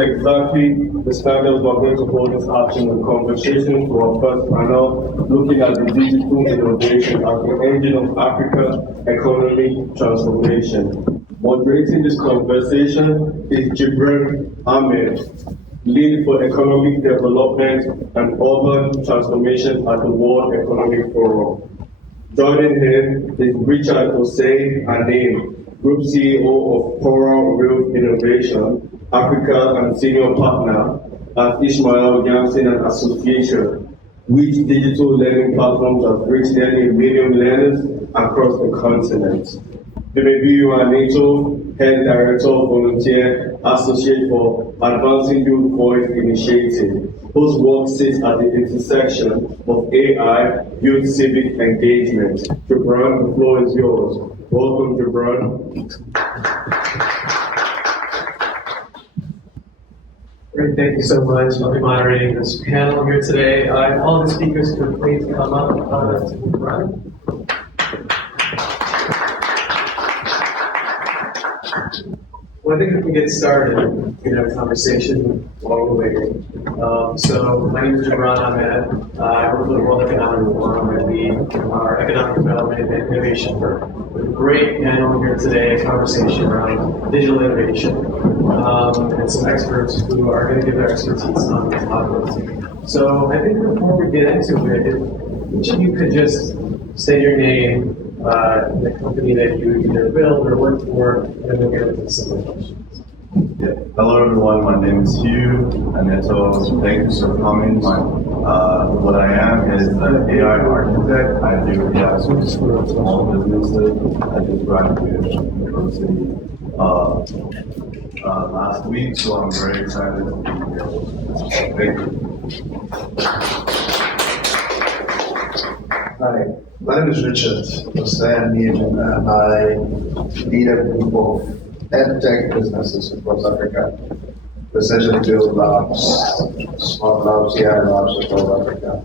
exactly the standards we're going to hold this afternoon. Conversation for our first panel, looking at the digital innovation as the engine of Africa economic transformation. Moderating this conversation is Jibran Ahmed, lead for economic development and urban transformation at the World Economic Forum. Joining him is Richard Osei Anim, Group CEO of Coral Reef Innovation, Africa and Senior Partner at Ishmael Yamson and Association, which digital learning platforms have reached nearly 1 million learners across the continent. Hugh Anetoh, Head Director of Volunteer Associate for Advancing Youth Voice Initiative, whose work sits at the intersection of AI, youth civic engagement. Jibran, the floor is yours. Welcome, Jibran. Great, thank you so much. I'll be moderating this panel here today. All the speakers could please come up to the front. Well, I think we can get started. We can have a conversation while we're waiting. So, my name is Jibran Ahmed. I work for the World Economic Forum. I lead our economic development and innovation work. We have a great panel here today, a conversation around digital innovation, and some experts who are going to give their expertise on this topic. So, I think before we get into it, if each of you could just say your name, the company that you either build or work for, and then we'll get into some of the questions. Yeah. Hello everyone, my name is Hugh Anetoh. Thank you for coming. What I am is an AI architect. I do AI for small businesses. I just graduated from university last week, so I'm very excited to be here. Thank you. Hi, my name is Richard Osei Anim, and I lead a group of edtech businesses across Africa. We essentially build labs, smart labs, AI labs across Africa.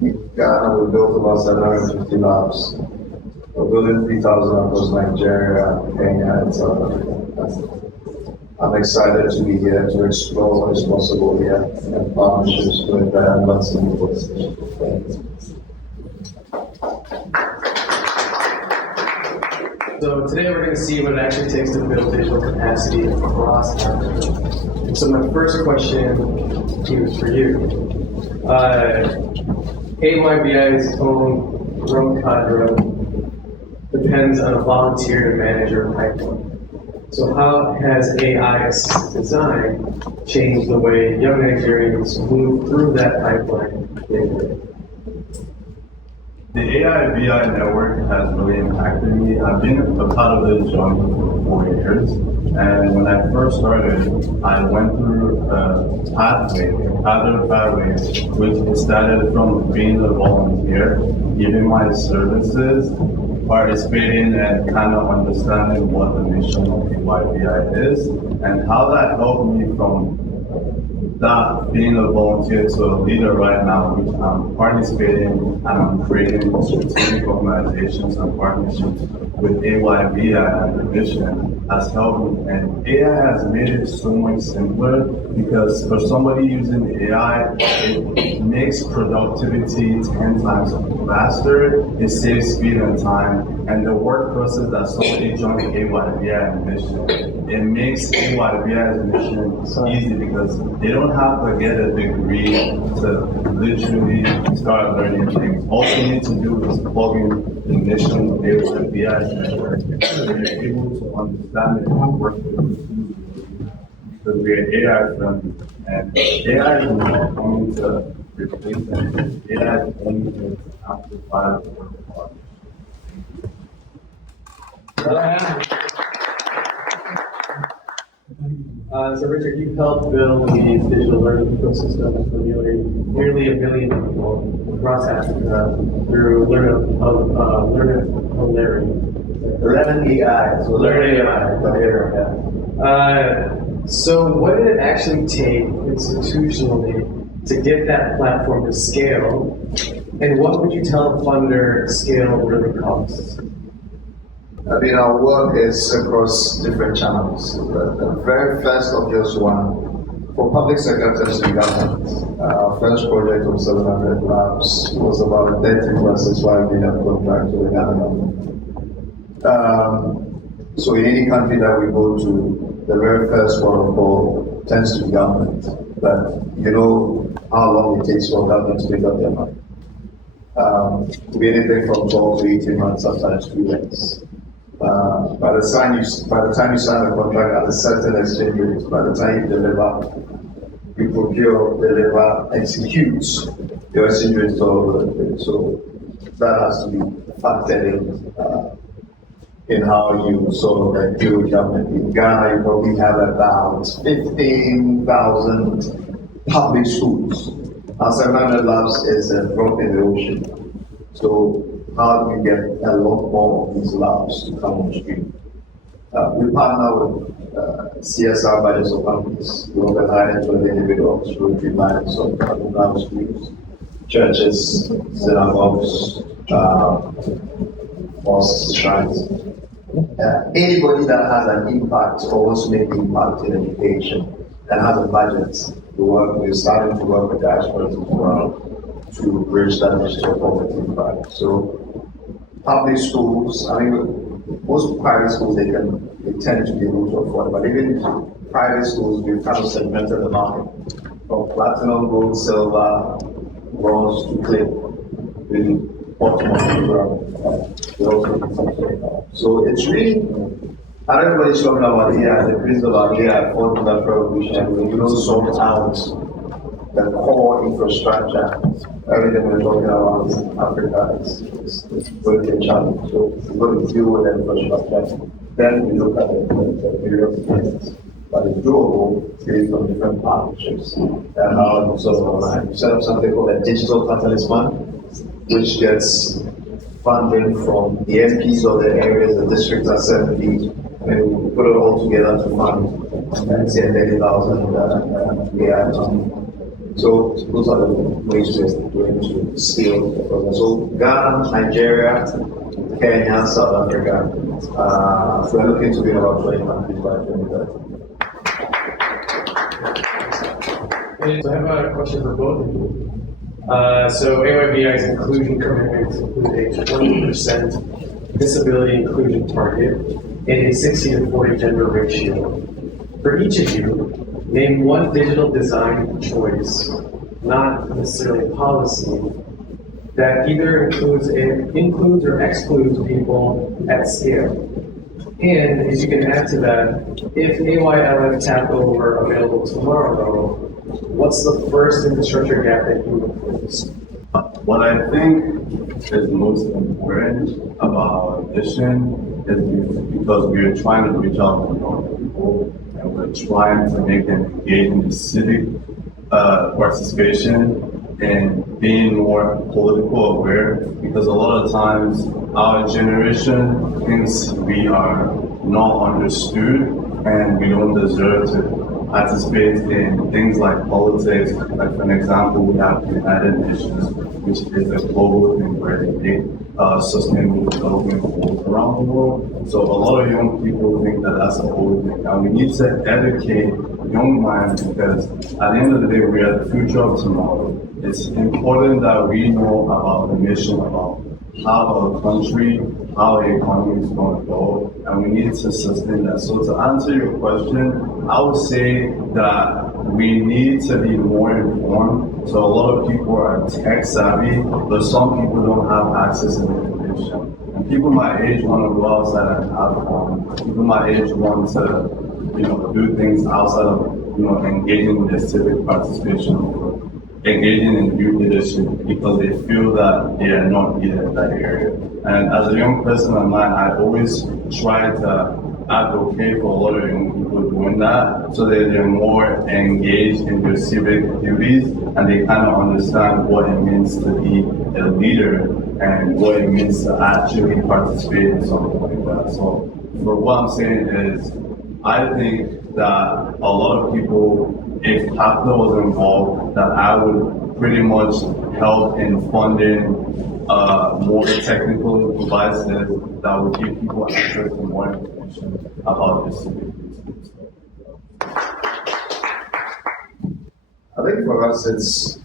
In Ghana, we built about 750 labs. We're building 3,000 across Nigeria, Kenya, and South Africa. I'm excited to be here to explore what is possible here in partnerships with advancing voices. So today we're going to see what it actually takes to build digital capacity across Africa. So my first question is for you. AYVI's own growth cadre depends on a volunteer to manage your pipeline. So how has AI design changed the way young Nigerians move through that pipeline daily? The AYVI network has really impacted me. I've been a part of this journey for 4 years, and when I first started, I went through a pathway, which started from being a volunteer, giving my services, participating and kind of understanding what the mission of AYVI is, and how that helped me from that being a volunteer to a leader right now, which I'm participating and I'm creating strategic organizations and partnerships with AYVI and the mission has helped me. And AI has made it so much simpler because for somebody using AI, it makes productivity 10 times faster, it saves speed and time, and the work process that somebody joining AYVI and mission, it makes AYVI's mission easy because they don't have to get a degree to literally start learning things. All you need to do is plug in the mission of AYVI's network, and you're able to understand it and work with it because we are AI friendly, and AI is not coming to replace them. AI is only to amplify the work of So Richard, you've helped build the digital learning ecosystem for nearly 1 million people across Africa through Learn AI. So Learn AI. So what did it actually take institutionally to get that platform to scale? And what would you tell a funder scale really costs? I mean, our work is across different channels. The very first obvious one For public sector tends to be government, our first project of 700 labs was about 30 versus 5 million contract to the government. So in any country that we go to, the very first one of call tends to be government. But you know how long it takes for government to make up their mind. To be anything from 12 to 18 months, sometimes 2 years. By the time you sign a contract at a certain exchange rate, by the time you deliver, you procure, deliver, execute, your exchange rate is all over the place. So that has to be factored in how you sort of deal with government. In Ghana, you probably have about 15,000 public schools. And 700 labs is a drop in the ocean. So how do we get a lot more of these labs to come on stream? We partner with CSR budgets of companies. We open hiring to the individuals, Rotary lines of lab schools, churches, synagogues, mosques, shrines. Anybody that has an impact or wants to make impact in education and has a budget to work, we're starting to work with diasporas as well to bridge that digital poverty divide. So public schools, I mean, most private schools, they tend to be able to afford, but even private schools, we've kind of segmented the market from platinum, gold, silver, bronze to clay, really bottom of the ground. So it's really, and everybody's talking about AI, the principle of AI, fourth industrial revolution, when you don't sort out the core infrastructure, everything we're talking about in Africa is going to be a challenge. So we're going to deal with the infrastructure. Then we look at the various things. But it's doable based on different partnerships and how you sort of align. We set up something called a digital catalyst fund, which gets funding from the MPs of the areas, the districts assemblies, and we put it all together to fund, and say 30,000 AI money. So those are the ways we're going to scale the program. So Ghana, Nigeria, Kenya, South Africa, we're looking to be in about 20 countries by 2030. So I have a question for both of you. So AYVI's inclusion commitment includes a 20% disability inclusion target and a 60 to 40 gender ratio. For each of you, name one digital design choice, not necessarily policy, that either includes or excludes people at scale. And as you can add to that, if AYLF TACO were available tomorrow, what's the first infrastructure gap that you would close? What I think is most important about our mission is because we are trying to reach out to young people and we're trying to make them engage in the civic participation and being more political aware, because a lot of times our generation thinks we are not understood and we don't deserve to participate in things like politics. Like for an example, we have the United Nations, which is a global thing where they make sustainable development goals around the world. So a lot of young people think that that's a whole thing. And we need to educate young minds, because at the end of the day, we are the future of tomorrow. It's important that we know about the mission, about how our country, how the economy is going to go, and we need to sustain that. So to answer your question, I would say that we need to be more informed. So a lot of people are tech savvy, but some people don't have access to information. And people my age want to go outside and have fun. People my age want to, do things outside of, engaging in their civic participation, engaging in youth leadership, because they feel that they are not needed in that area. And as a young person of mine, I always try to advocate for a lot of young people doing that, so that they're more engaged in their civic duties and they kind of understand what it means to be a leader and what it means to actually participate in something like that. So for what I'm saying is, I think that a lot of people, if capital was involved, that I would pretty much help in funding more technical devices that would give people access to more information about this. I think for us,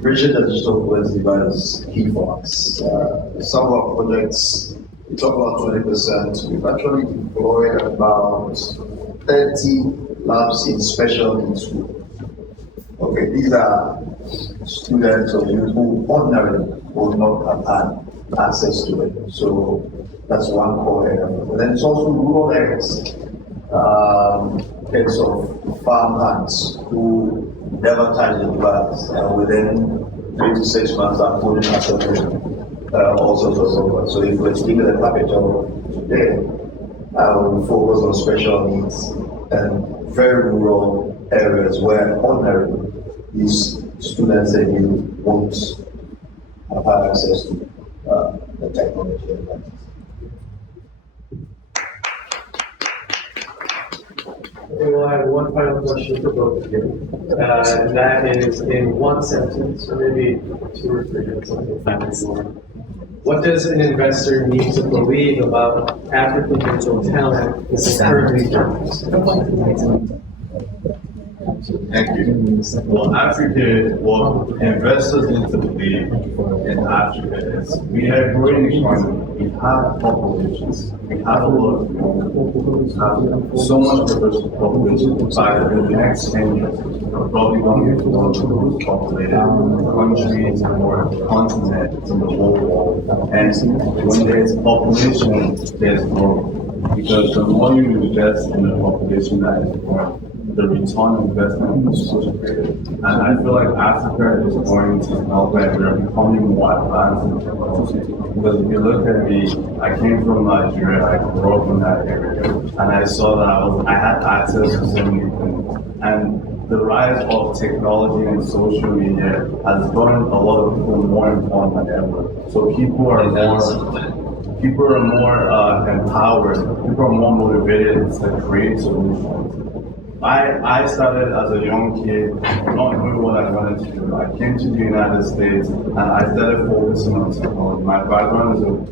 bridging the digital fluency divide is key for us. Some of our projects, we talk about 20%. We've actually deployed about 30 labs in special needs schools. Okay, these are students or youth who ordinarily would not have had access to it. So that's one core area. But then it's also rural areas, kids of farmhands who never touch the device, and within 3 to 6 months are fully accessible, all sorts of software. So if we're speaking the capital today, we focus on special needs and very rural areas where ordinarily these students and youth won't have had access to the technology advances. Okay, well, I have one final question for both of you. And that is in one sentence, or maybe 2 or 3 minutes, something more. What does an investor need to believe about African digital talent as it currently stands? Thank you. Well, investors need to believe in Africa is we have growing economy, we have populations, we have a lot of people, we have so much diverse population. By the next 10 years, we're probably going to be one of the most populated countries or continents in the whole world. And when there's population, there's growth. Because the more you invest in the population that is growing, the return on investment is so great. And I feel like Africa is going to help and we're becoming more advanced in technology. Because if you look at me, I came from Nigeria, I grew up in that area, and I saw that I had access to so many things. And the rise of technology and social media has gotten a lot of people more informed than ever. So people are more empowered, people are more motivated to create solutions. I started as a young kid, not knowing what I wanted to do. I came to the United States and I started focusing on technology. My background is in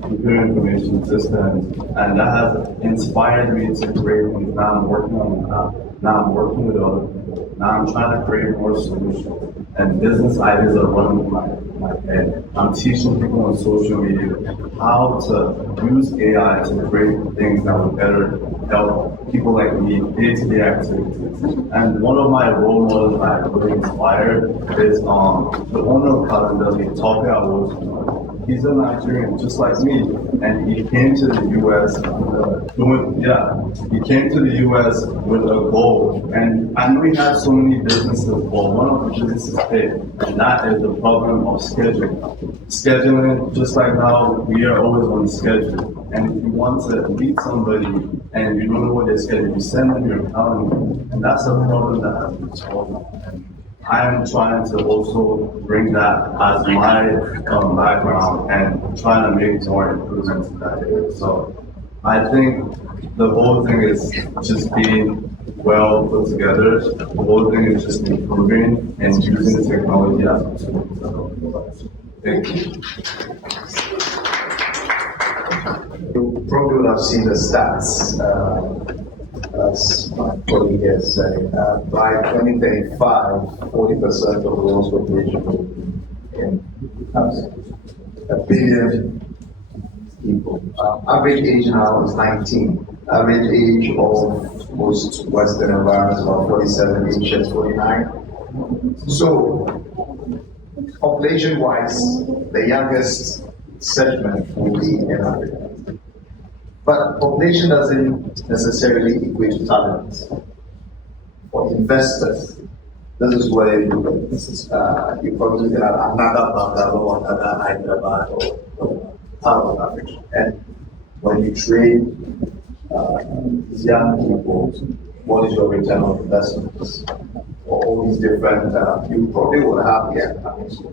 computer information systems, and that has inspired me to create things. Now I'm working on an app. Now I'm working with other people. Now I'm trying to create more solutions. And business ideas are running through my head. I'm teaching people on social media how to use AI to create things that will better help people like me day-to-day activities. And one of my role models that I really inspired is the owner of Calendly, Tope Awotona. He's a Nigerian just like me, and he came to the US he came to the US with a goal. And I know he has so many businesses, but one of the businesses failed, and that is the problem of scheduling. Scheduling, just like now, we are always on schedule. And if you want to meet somebody and you don't know what their schedule, you send them your calendar, and that's a problem that has been solved. And I am trying to also bring that as my background and trying to make more improvements in that area. So I think the whole thing is just being well put together. The whole thing is just improving and using technology as a tool. Thank you. You probably would have seen the stats, as my colleague here said. By 2035, 40% of the world's population will be in housing. 1 billion people. Average age now is 19. Average age of most Western environments about 47, Asians 49. So, population-wise, the youngest segment will be in Africa. But population doesn't necessarily equate to talent. For investors, this is where you probably get another Bangalore or another Hyderabad or part of Africa. And when you trade these young people, what is your return on investments? For all these different, you probably will have,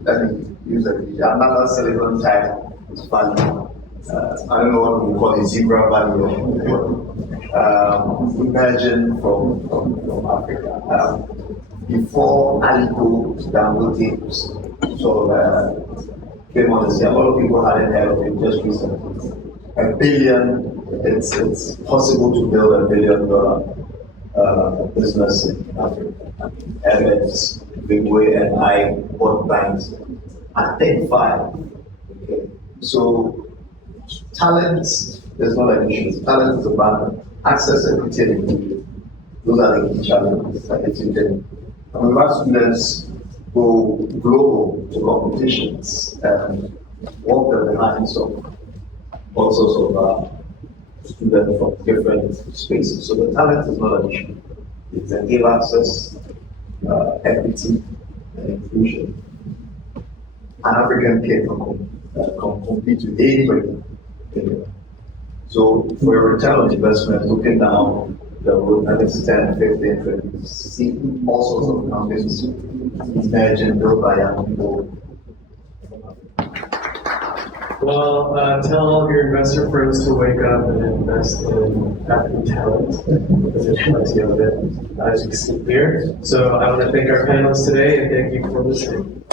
let me use another Silicon type value. I don't know what we call it, zebra value. Imagine from Africa. Before Aliko Dangote sort of came on the scene, a lot of people hadn't heard of it just recently. $1 billion, it's possible to build $1 billion business in Africa. MS, Bigway, and I bought banks at 35. Okay. So talent is not an issue. Talent is about access and utility. Those are the key challenges that it's in. And we've had students go global to competitions and walk the behinds of all sorts of students from different spaces. So the talent is not an issue. It's an give access, equity, and inclusion. An African kid can compete with anybody. So for a return on investment, looking down the road, and it's 10, 15, 20, see all sorts of companies emerging, built by young people. Well, tell all of your investor friends to wake up and invest in African talent, because there's plenty of it, as you can see here. So I want to thank our panelists today and thank you for listening.